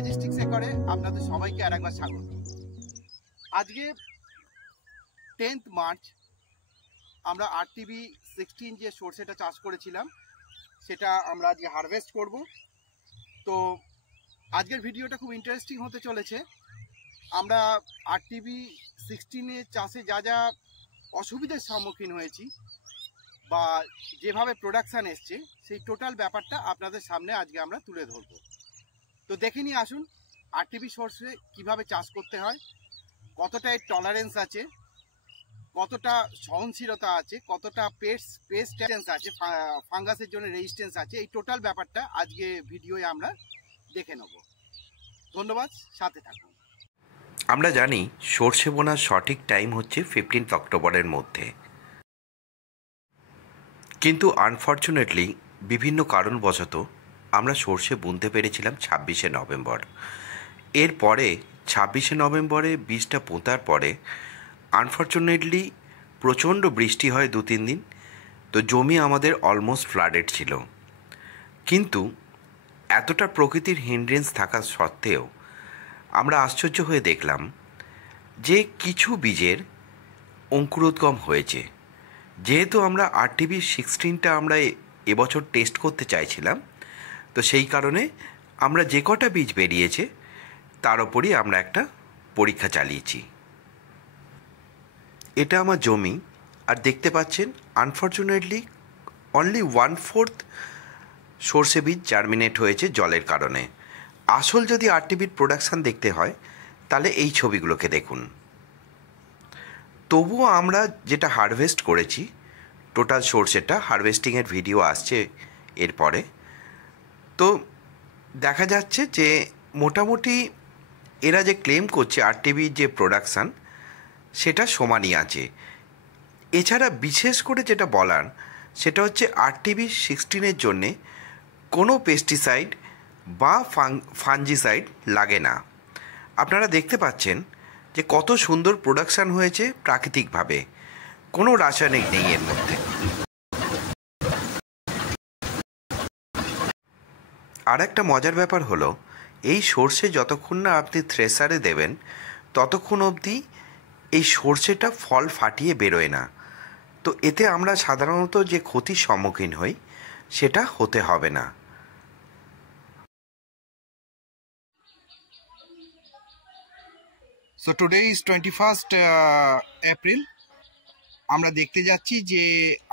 Majestic সেক্টরে আপনাদের সবাইকে আরেকবার স্বাগত। আজকে 10th মার্চ আমরা আরটিবি 16 যে সরষেটা চাষ করেছিলাম সেটা আমরা আজকে হারভেস্ট করব। তো আজকের ভিডিওটা খুব ইন্টারেস্টিং হতে চলেছে। আমরা আরটিবি 16 চাষে যা যা অসুবিধার সম্মুখীন হয়েছি বা যেভাবে প্রোডাকশান এসছে সেই টোটাল ব্যাপারটা আপনাদের সামনে আজকে আমরা তুলে ধরব। তো দেখে নিয়ে আসুন আরটিবি সরষে কীভাবে চাষ করতে হয়, কতটা এর টলারেন্স আছে, কতটা সহনশীলতা আছে, কতটা পেস্ট আছে, ফাঙ্গাসের জন্য রেজিস্ট্যান্স আছে, এই টোটাল ব্যাপারটা আজকে ভিডিওয়ে আমরা দেখে নেব। ধন্যবাদ, সাথে থাকুন। আমরা জানি সর্ষে বোনার সঠিক টাইম হচ্ছে 15 অক্টোবরের মধ্যে, কিন্তু আনফর্চুনেটলি বিভিন্ন কারণবশত আমরা সর্ষে বুনতে পেরেছিলাম 26শে নভেম্বর। এরপরে 26শে নভেম্বরে বীজটা পোঁতার পরে আনফর্চুনেটলি প্রচণ্ড বৃষ্টি হয় 2-3 দিন। তো জমি আমাদের অলমোস্ট ফ্লাডেড ছিল, কিন্তু এতটা প্রকৃতির হিন্ড্রেন্স থাকা সত্ত্বেও আমরা আশ্চর্য হয়ে দেখলাম যে কিছু বীজের অঙ্কুরোদ্গম হয়েছে। যেহেতু আমরা আরটিবি 16টা আমরা এবছর টেস্ট করতে চাইছিলাম, তো সেই কারণে আমরা যে কটা বীজ বেরিয়েছে তার ওপরই আমরা একটা পরীক্ষা চালিয়েছি। এটা আমার জমি, আর দেখতে পাচ্ছেন আনফর্চুনেটলি অনলি 1/4 সর্ষে বীজ জার্মিনেট হয়েছে জলের কারণে। আসল যদি আরটিবির প্রোডাকশান দেখতে হয় তাহলে এই ছবিগুলোকে দেখুন। তবুও আমরা যেটা হারভেস্ট করেছি টোটাল সর্ষেটা, হারভেস্টিংয়ের ভিডিও আসছে এরপরে, তো দেখা যাচ্ছে যে মোটামুটি এরা যে ক্লেম করছে আরটিবির যে প্রোডাকশান সেটা সমানই আছে। এছাড়া বিশেষ করে যেটা বলার সেটা হচ্ছে আরটিবি 16-এর জন্যে কোনো পেস্টিসাইড বা ফাঞ্জিসাইড লাগে না। আপনারা দেখতে পাচ্ছেন যে কত সুন্দর প্রোডাকশান হয়েছে প্রাকৃতিকভাবে, কোনো রাসায়নিক নেই এর মধ্যে। আর একটা মজার ব্যাপার হলো, এই সর্ষে যতক্ষণ না আপনি থ্রেসারে দেবেন ততক্ষণ অবধি এই সর্ষেটা ফল ফাটিয়ে বেরোয় না। তো এতে আমরা সাধারণত যে ক্ষতির সম্মুখীন হই সেটা হতে হবে না। So today is 21st April. আমরা দেখতে যাচ্ছি যে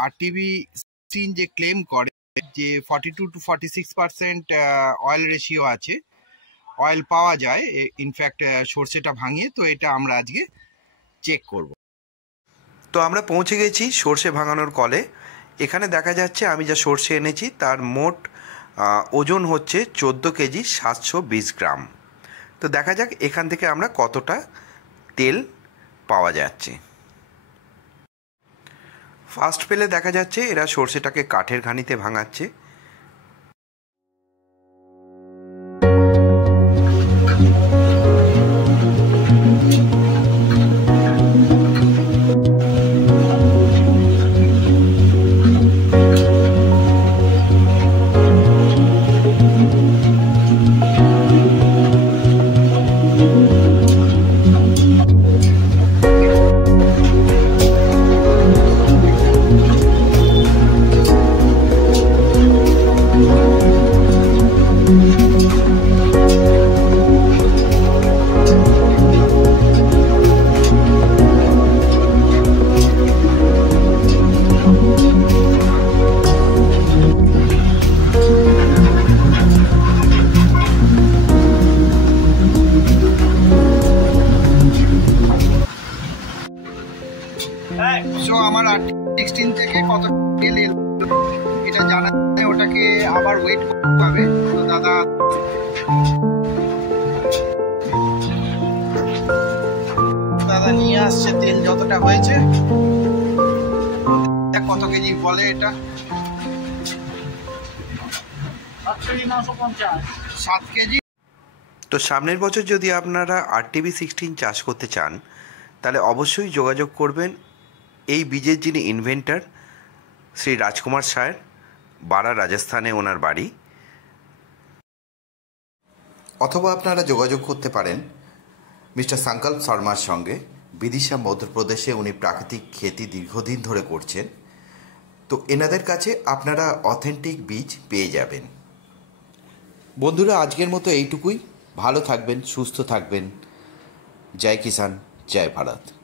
আরটিবি 16 যে ক্লেম করে যে 42 to 46% অয়েল রেশিও আছে, অয়েল পাওয়া যায় ইনফ্যাক্ট সর্ষেটা ভাঙিয়ে। তো এটা আমরা আজকে চেক করব। তো আমরা পৌঁছে গেছি সর্ষে ভাঙানোর কলে। এখানে দেখা যাচ্ছে আমি যা সর্ষে এনেছি তার মোট ওজন হচ্ছে 14 কেজি 720 গ্রাম। তো দেখা যাক এখান থেকে আমরা কতটা তেল পাওয়া যাচ্ছে। ফার্স্ট পেলে দেখা যাচ্ছে এরা সর্ষেটাকে কাঠের ঘানিতে ভাঙাচ্ছে। সো আমার 16 থেকে কত তেল এলো এটা জানা যায়, ওটাকে আবার ওয়েট করতে হবে। তো দাদা নিয়ে আসছে তেল যতটা হয়েছে। কত কেজি বলে এটা? 7 কেজি। তো সামনের বছর যদি আপনারা আরটিবি 16 চাষ করতে চান তাহলে অবশ্যই যোগাযোগ করবেন এই বীজের যিনি ইনভেন্টর শ্রী রাজকুমার সায়ের, বারা রাজস্থানে ওনার বাড়ি। অথবা আপনারা যোগাযোগ করতে পারেন মিস্টার সংকল্প শর্মার সঙ্গে। বিদিশা মধ্যপ্রদেশে উনি প্রাকৃতিক খেতি দীর্ঘদিন ধরে করছেন, তো এনাদের কাছে আপনারা অথেন্টিক বীজ পেয়ে যাবেন। বন্ধুরা, আজকের মতো এইটুকুই। ভালো থাকবেন, সুস্থ থাকবেন। জয় কিষাণ, জয় ভারত।